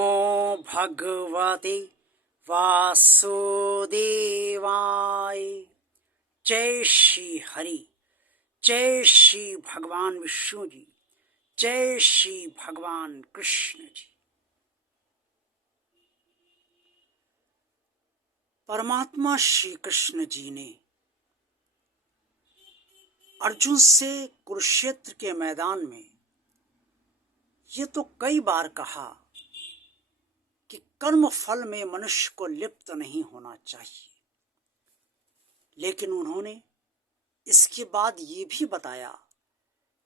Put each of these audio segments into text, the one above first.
नमो भगवते वासुदेवाय। जय श्री हरि, जय श्री भगवान विष्णु जी, जय श्री भगवान कृष्ण जी। परमात्मा श्री कृष्ण जी ने अर्जुन से कुरुक्षेत्र के मैदान में ये तो कई बार कहा कि कर्म फल में मनुष्य को लिप्त नहीं होना चाहिए, लेकिन उन्होंने इसके बाद ये भी बताया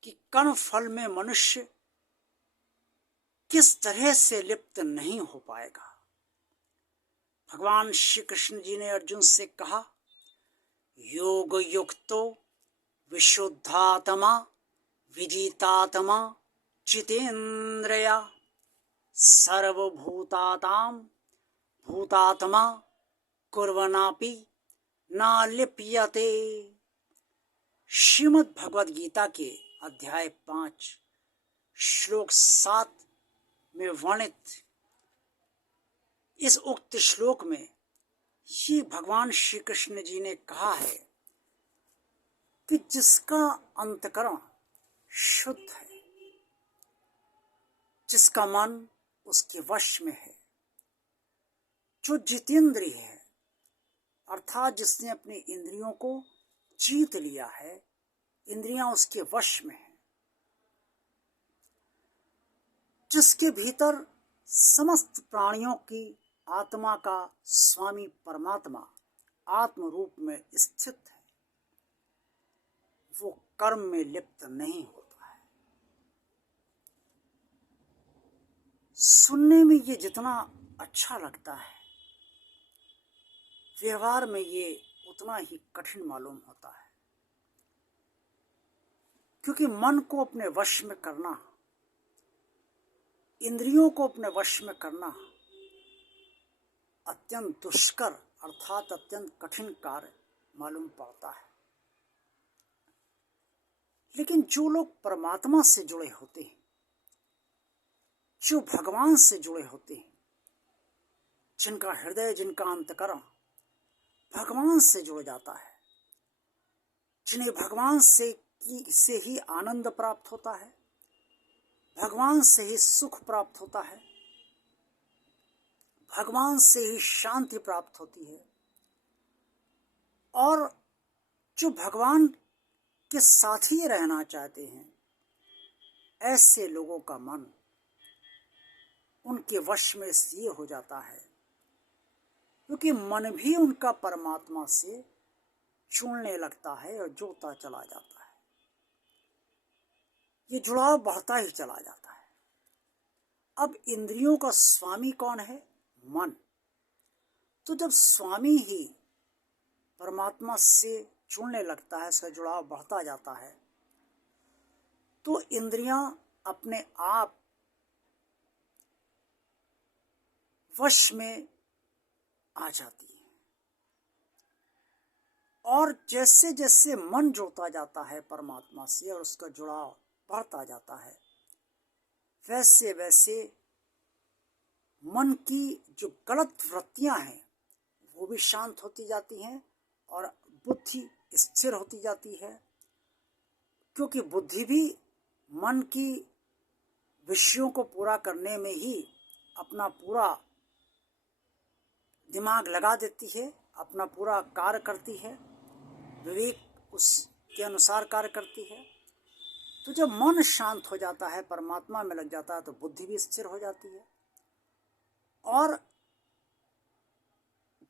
कि कर्म फल में मनुष्य किस तरह से लिप्त नहीं हो पाएगा। भगवान श्री कृष्ण जी ने अर्जुन से कहा, योग युक्तो विशुद्धात्मा विजितात्मा चितेन्द्रिया सर्वभूताताम भूतात्मा कुर्वनापि न लिप्यते। श्रीमद् भगवद गीता के अध्याय 5 श्लोक 7 में वर्णित इस उक्त श्लोक में ये भगवान श्री कृष्ण जी ने कहा है कि जिसका अंतकरण शुद्ध है, जिसका मन उसके वश में है, जो जितेंद्रिय है अर्थात जिसने अपनी इंद्रियों को जीत लिया है, इंद्रियां उसके वश में है, जिसके भीतर समस्त प्राणियों की आत्मा का स्वामी परमात्मा आत्म रूप में स्थित है, वो कर्म में लिप्त नहीं होता है। सुनने में ये जितना अच्छा लगता है, व्यवहार में ये उतना ही कठिन मालूम होता है, क्योंकि मन को अपने वश में करना, इंद्रियों को अपने वश में करना अत्यंत दुष्कर अर्थात अत्यंत कठिन कार्य मालूम पड़ता है। लेकिन जो लोग परमात्मा से जुड़े होते हैं, जो भगवान से जुड़े होते हैं, जिनका हृदय, जिनका अंतकरण भगवान से जुड़ जाता है, जिन्हें भगवान से ही आनंद प्राप्त होता है, भगवान से ही सुख प्राप्त होता है, भगवान से ही शांति प्राप्त होती है, और जो भगवान के साथ ही रहना चाहते हैं, ऐसे लोगों का मन उनके वश में इसलिए हो जाता है क्योंकि मन भी उनका परमात्मा से जुड़ने लगता है और जुड़ता चला जाता है। ये जुड़ाव बढ़ता ही चला जाता है। अब इंद्रियों का स्वामी कौन है? मन। तो जब स्वामी ही परमात्मा से जुड़ने लगता है, इसका जुड़ाव बढ़ता जाता है, तो इंद्रियां अपने आप वश में आ जाती हैं, और जैसे जैसे मन जुड़ता जाता है परमात्मा से और उसका जुड़ाव बढ़ता जाता है, वैसे वैसे मन की जो गलत वृत्तियां हैं वो भी शांत होती जाती हैं और बुद्धि स्थिर होती जाती है, क्योंकि बुद्धि भी मन की विषयों को पूरा करने में ही अपना पूरा दिमाग लगा देती है, अपना पूरा कार्य करती है, विवेक उसके अनुसार कार्य करती है। तो जब मन शांत हो जाता है, परमात्मा में लग जाता है, तो बुद्धि भी स्थिर हो जाती है, और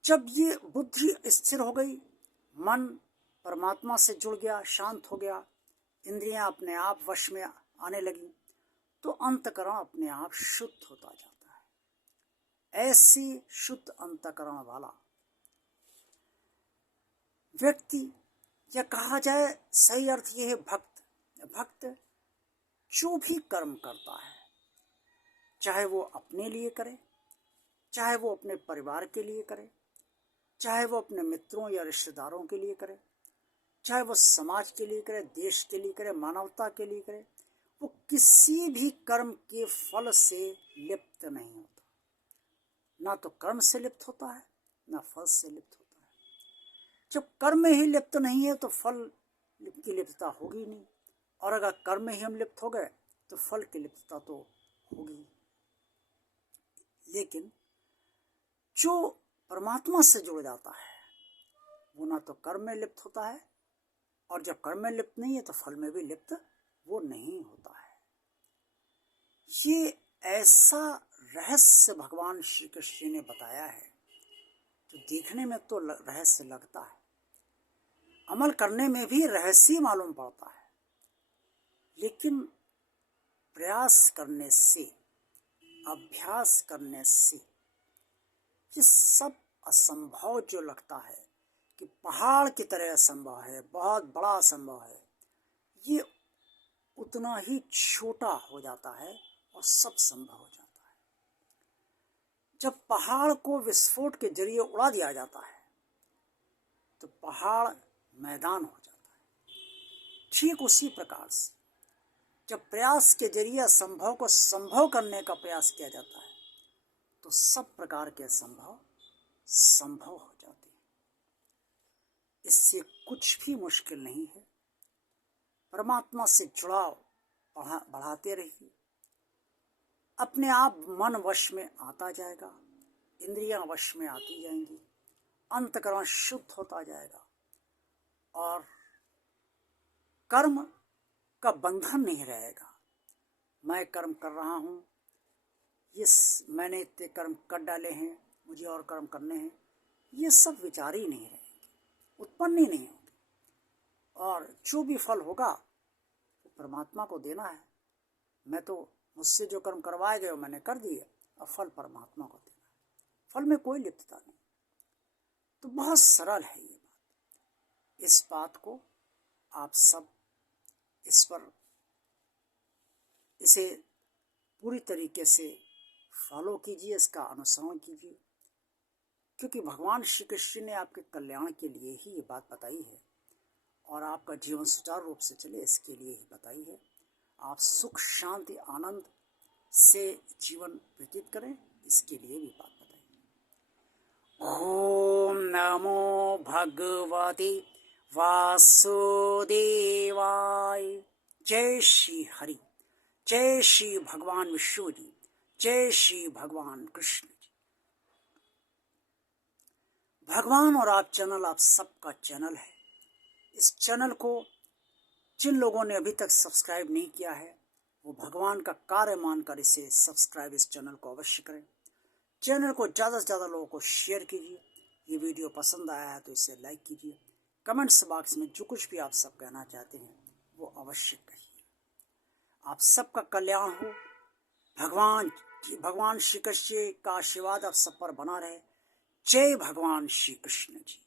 जब ये बुद्धि स्थिर हो गई, मन परमात्मा से जुड़ गया, शांत हो गया, इंद्रियां अपने आप वश में आने लगी, तो अंतकरण अपने आप शुद्ध होता जाता है। ऐसी शुद्ध अंतकरण वाला व्यक्ति, या कहा जाए सही अर्थ यह है भक्त। भक्त जो भी कर्म करता है, चाहे वो अपने लिए करे, चाहे वो अपने परिवार के लिए करे, चाहे वो अपने मित्रों या रिश्तेदारों के लिए करे, चाहे वो समाज के लिए करे, देश के लिए करे, मानवता के लिए करे, वो किसी भी कर्म के फल से लिप्त नहीं होता। ना तो कर्म से लिप्त होता है ना फल से लिप्त होता है। जब कर्म में ही लिप्त नहीं है तो फल की लिप्तता होगी नहीं, और अगर कर्म में ही हम लिप्त हो गए तो फल की लिप्तता तो होगी। लेकिन जो परमात्मा से जुड़ जाता है वो ना तो कर्म में लिप्त होता है, और जब कर्म में लिप्त नहीं है तो फल में भी लिप्त वो नहीं होता है। ये ऐसा रहस्य भगवान श्री कृष्ण ने बताया है जो देखने में तो रहस्य लगता है, अमल करने में भी रहस्य मालूम पड़ता है, लेकिन प्रयास करने से, अभ्यास करने से ये सब असंभव जो लगता है कि पहाड़ की तरह असंभव है, बहुत बड़ा असंभव है, ये उतना ही छोटा हो जाता है और सब संभव हो जाता है। जब पहाड़ को विस्फोट के जरिए उड़ा दिया जाता है तो पहाड़ मैदान हो जाता है। ठीक उसी प्रकार से जब प्रयास के जरिए असंभव को संभव करने का प्रयास किया जाता है तो सब प्रकार के असंभव संभव हो जाते हैं। इससे कुछ भी मुश्किल नहीं है। परमात्मा से जुड़ाव बढ़ाते रहिए, अपने आप मन वश में आता जाएगा, इंद्रियां वश में आती जाएंगी, अंतकरण शुद्ध होता जाएगा और कर्म का बंधन नहीं रहेगा। मैं कर्म कर रहा हूँ, मैंने इतने कर्म कर डाले हैं, मुझे और कर्म करने हैं, ये सब विचार ही नहीं रहेंगे, उत्पन्न ही नहीं होंगे, और जो भी फल होगा वो परमात्मा को देना है। मैं तो मुझसे जो कर्म करवाए गए मैंने कर दिए, अब फल परमात्मा को देना है, फल में कोई लिप्तता नहीं। तो बहुत सरल है ये बात। इस बात को आप सब इसे पूरी तरीके से फॉलो कीजिए, इसका अनुसरण कीजिए, क्योंकि भगवान श्री कृष्ण ने आपके कल्याण के लिए ही ये बात बताई है और आपका जीवन सुचारू रूप से चले इसके लिए ही बताई है। आप सुख शांति आनंद से जीवन व्यतीत करें, इसके लिए भी बात बताई। ओम नमो भगवते वासुदेवाय। जय श्री हरि, जय श्री भगवान विष्णु जी, जय श्री भगवान कृष्ण जी। भगवान और आप चैनल आप सबका चैनल है। इस चैनल को जिन लोगों ने अभी तक सब्सक्राइब नहीं किया है वो भगवान का कार्य मानकर इसे सब्सक्राइब, इस चैनल को अवश्य करें। चैनल को ज़्यादा से ज़्यादा लोगों को शेयर कीजिए। ये वीडियो पसंद आया है तो इसे लाइक कीजिए। कमेंट्स बॉक्स में जो कुछ भी आप सब कहना चाहते हैं वो अवश्य कहिए। आप सबका कल्याण हो। भगवान श्री कृष्ण का आशीर्वाद आप सब पर बना रहे। जय भगवान श्री कृष्ण जी।